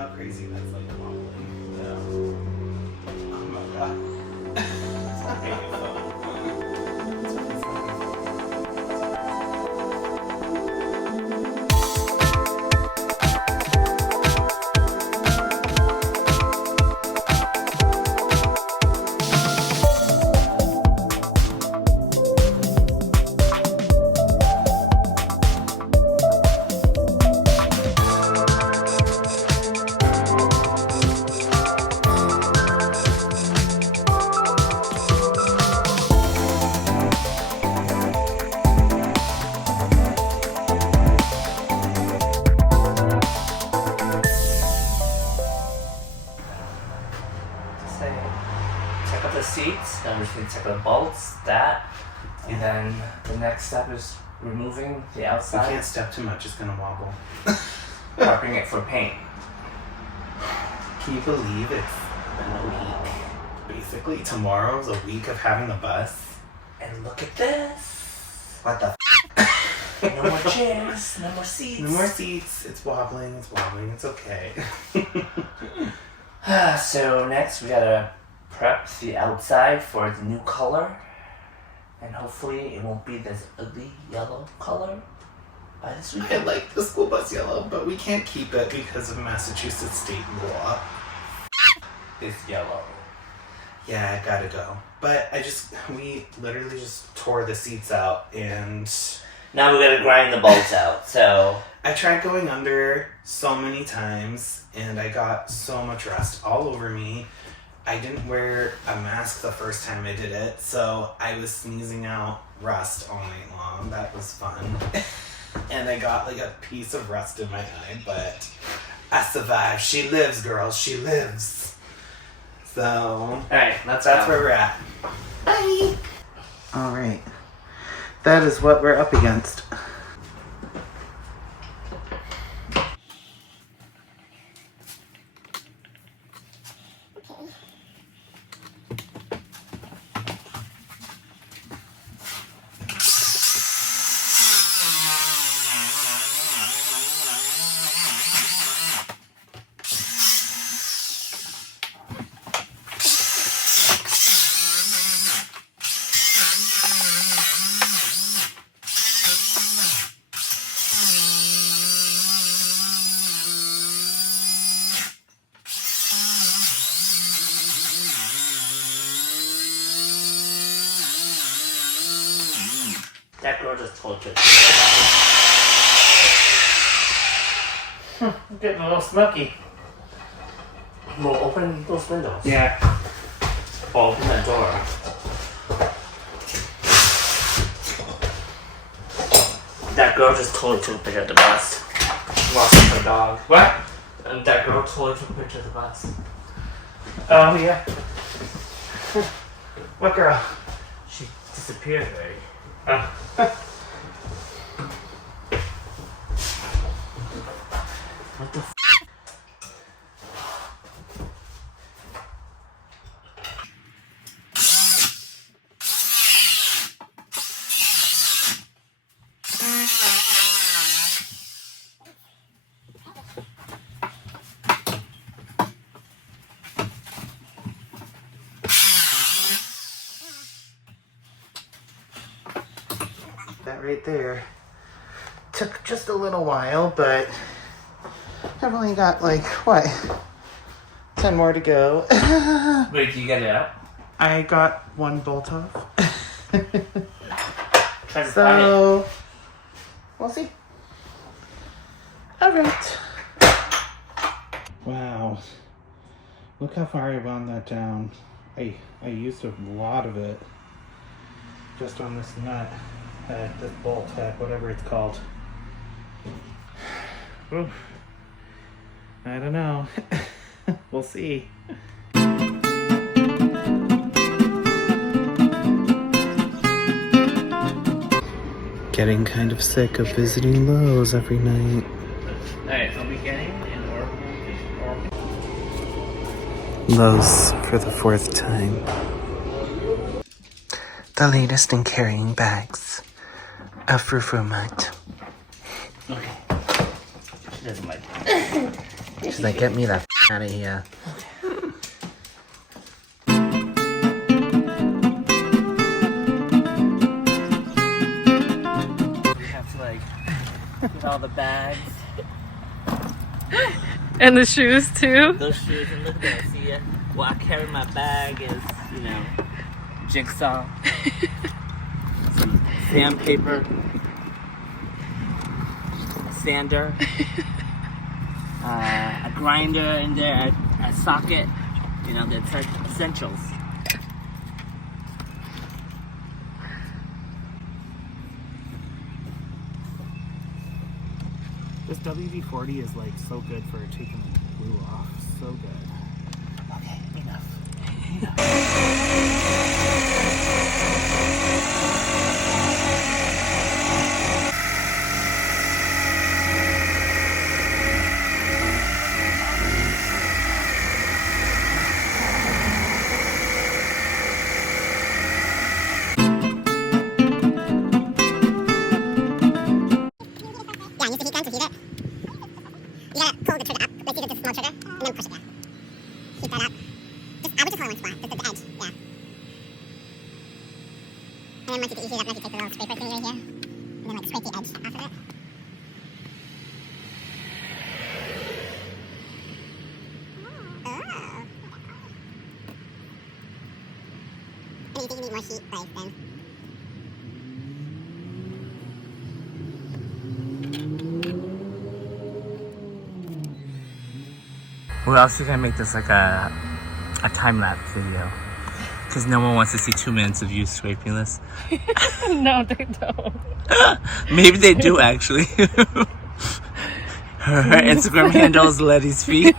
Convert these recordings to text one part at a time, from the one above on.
how crazy that's like wobbling. So, oh my god. Check out the seats, then we're just gonna check out the bolts, that, and then the next step is removing the We outside, can't step too much, it's gonna wobble. prepping it for paint. Can you believe it's been a week? Basically, tomorrow's a week of having the bus. And look at this! What the No more chairs, no more seats. No more seats. It's wobbling, it's okay. So next we gotta prep the outside for the new color. And hopefully it won't be this ugly yellow color by this I weekend. like the school bus yellow, but we can't keep it because of Massachusetts state law. It's yellow. Yeah, I gotta go. But we literally just tore the seats out, and Now we gotta grind the bolts out, so... I tried going under so many times, and I got so much rust all over me. I didn't wear a mask the first time I did it, so I was sneezing out rust all night long. That was fun. And I got like a piece of rust in my eye, but I survived. She lives, girls. She lives. So, Alright, that's where we're at. Bye! Alright. That is what we're up against. That girl just told you. I'm getting a little smoky. Well, open those windows. Yeah. Open that door. That girl just totally took a picture of the bus. Lost her dog. What? And that girl totally took a picture of the bus. Oh, yeah. What girl? She disappeared already. What the f? That right there took just a little while, but I've only got like, what, 10 more to go. Wait, did you get it up? I got one bolt off. Try to find it. So, we'll see. All right. Wow. Look how far I wound that down. I used a lot of it just on this nut. This bolt head, whatever it's called. Oof. I don't know. We'll see. Getting kind of sick of visiting Lowe's every night. Alright, I'll be getting an order. Lowe's for the 4th time. The latest in carrying bags of Frou-Frou mud. Okay. She doesn't like it. She's like, get me that out of here. We have to like get all the bags. And the shoes too. Those shoes, and look at that. See, what I carry in my bag is, you know, jigsaw, some sandpaper, a sander, a grinder in there, a socket, you know, the essentials. This WD-40 is like so good for taking the glue off. So good. Okay, enough. And then once you get used to it, you take the little scraper thing right here, and then like scrape the edge off of it. Oh. And you think you need more heat, like then. Or else you're gonna make this like a time-lapse video. Because no one wants to see 2 minutes of you scraping this. No, they don't. Maybe they do, actually. Her Instagram handle is Letty's Feet.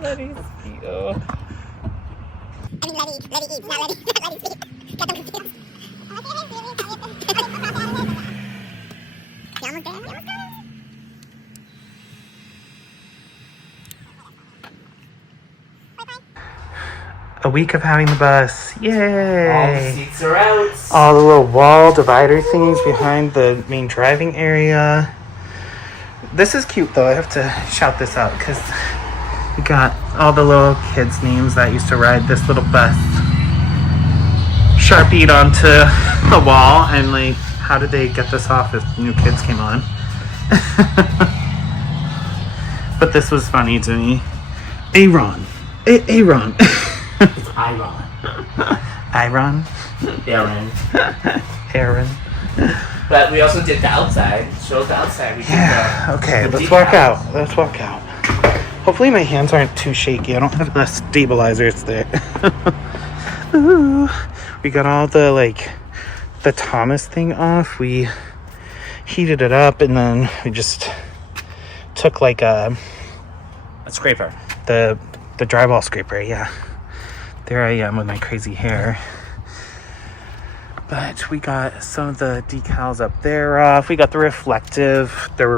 Letty's feet. Oh. I mean, Letty eats, not Letty's feet. Got them confused. You almost there? You almost there? A week of having the bus. Yay! All the seats are out. All the little wall divider things behind the main driving area. This is cute though. I have to shout this out because we got all the little kids' names that used to ride this little bus Sharpied onto the wall, and like, how did they get this off if new kids came on? But this was funny to me. Aaron. Aaron. It's Iron. Aaron. Aaron. But we also did the outside. Show the outside. We did Okay, the let's decals. walk out. Let's walk out. Hopefully my hands aren't too shaky. I don't have the stabilizers there. Ooh. We got all the Thomas thing off. We heated it up, and then we just took like a scraper. The drywall scraper, yeah. There I am with my crazy hair. But we got some of the decals up there off. We got there were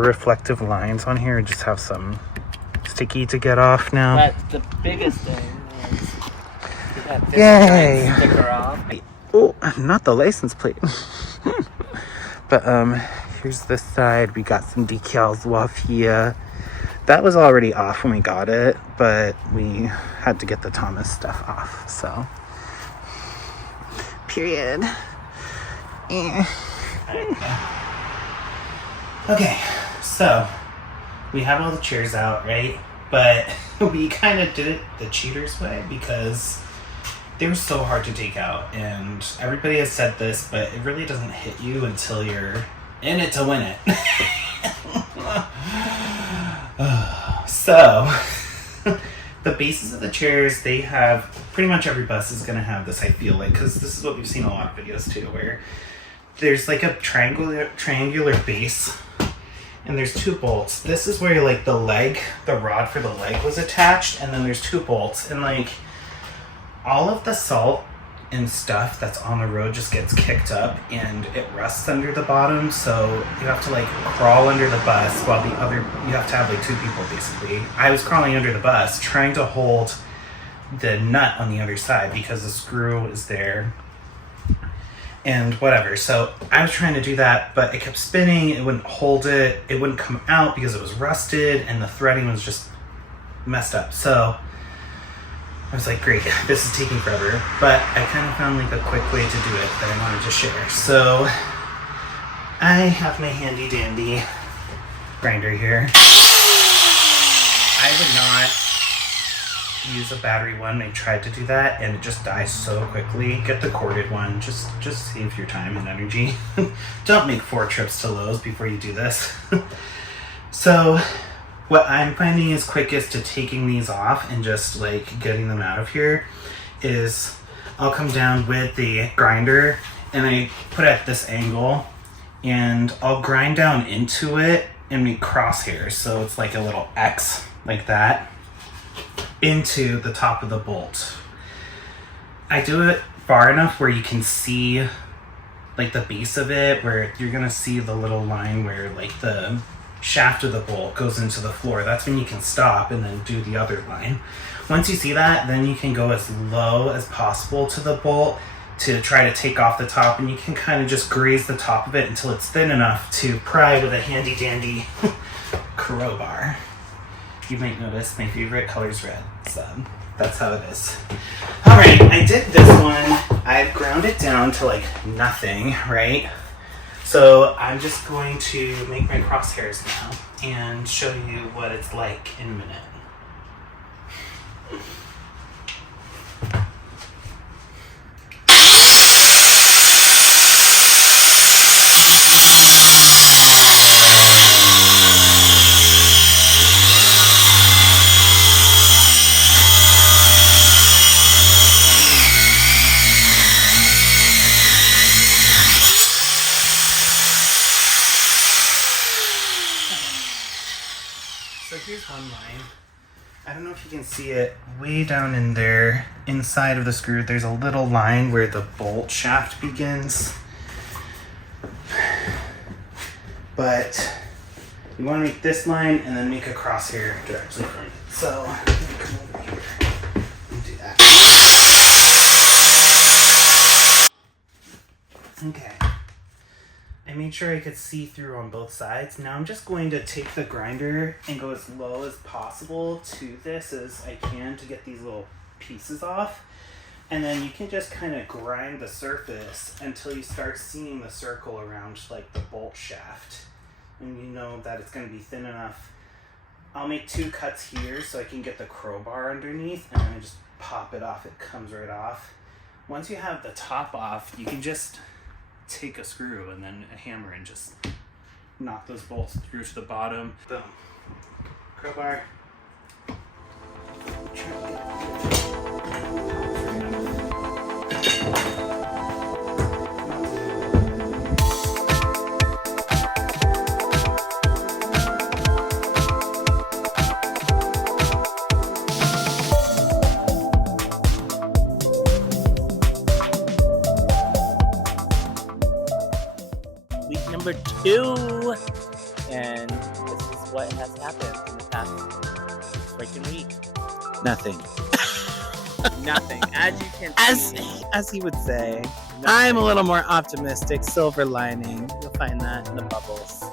reflective lines on here. Just have some sticky to get off now. But the biggest thing is we got this Yay. giant sticker off. Oh, not the license plate. But here's this side. We got some decals off here. That was already off when we got it, but we had to get the Thomas stuff off, so. Period. Okay, so we have all the chairs out, right? But we kind of did it the cheaters way because they were so hard to take out, and everybody has said this, but it really doesn't hit you until you're in it to win it. So, the bases of the chairs, they have, pretty much every bus is going to have this, I feel like, because this is what we've seen in a lot of videos too, where there's like a triangular base, and there's 2 bolts. This is where like the rod for the leg was attached, and then there's 2 bolts, and like all of the salt and stuff that's on the road just gets kicked up and it rusts under the bottom, so you have to like crawl under the bus while you have to have like 2 people basically. I was crawling under the bus trying to hold the nut on the other side because the screw is there, and whatever. So I was trying to do that, but it kept spinning. It wouldn't hold it. It wouldn't come out because it was rusted and the threading was just messed up. So I was like, great, this is taking forever. But I kind of found like a quick way to do it that I wanted to share. So I have my handy dandy grinder here. I would not use a battery one. I tried to do that and it just dies so quickly. Get the corded one. Just save your time and energy. Don't make 4 trips to Lowe's before you do this. So what I'm finding is quickest to taking these off and just like getting them out of here is I'll come down with the grinder and I put it at this angle and I'll grind down into it and make crosshairs. So it's like a little X like that into the top of the bolt. I do it far enough where you can see like the base of it, where you're gonna see the little line where like the shaft of the bolt goes into the floor. That's when you can stop and then do the other line. Once you see that, then you can go as low as possible to the bolt to try to take off the top, and you can kind of just graze the top of it until it's thin enough to pry with a handy dandy crowbar. You might notice my favorite color is red, so that's how it is. Alright, I did this one. I've ground it down to like nothing, right? So I'm just going to make my crosshairs now and show you what it's like in a minute. So here's one line. I don't know if you can see it way down in there inside of the screw. There's a little line where the bolt shaft begins. But you want to make this line and then make a crosshair directly from it. So I'm going to come over here and do that. Okay. I made sure I could see through on both sides. Now I'm just going to take the grinder and go as low as possible to this as I can to get these little pieces off. And then you can just kind of grind the surface until you start seeing the circle around like the bolt shaft. And you know that it's going to be thin enough. I'll make 2 cuts here so I can get the crowbar underneath, and then I just pop it off. It comes right off. Once you have the top off, you can just take a screw and then a hammer and just knock those bolts through to the bottom. Boom. Crowbar. Week number 2, and this is what has happened in the past freaking week. Nothing. Nothing, as you can see. As he would say. Nothing. I'm a little more optimistic. Silver lining. You'll find that in the bubbles.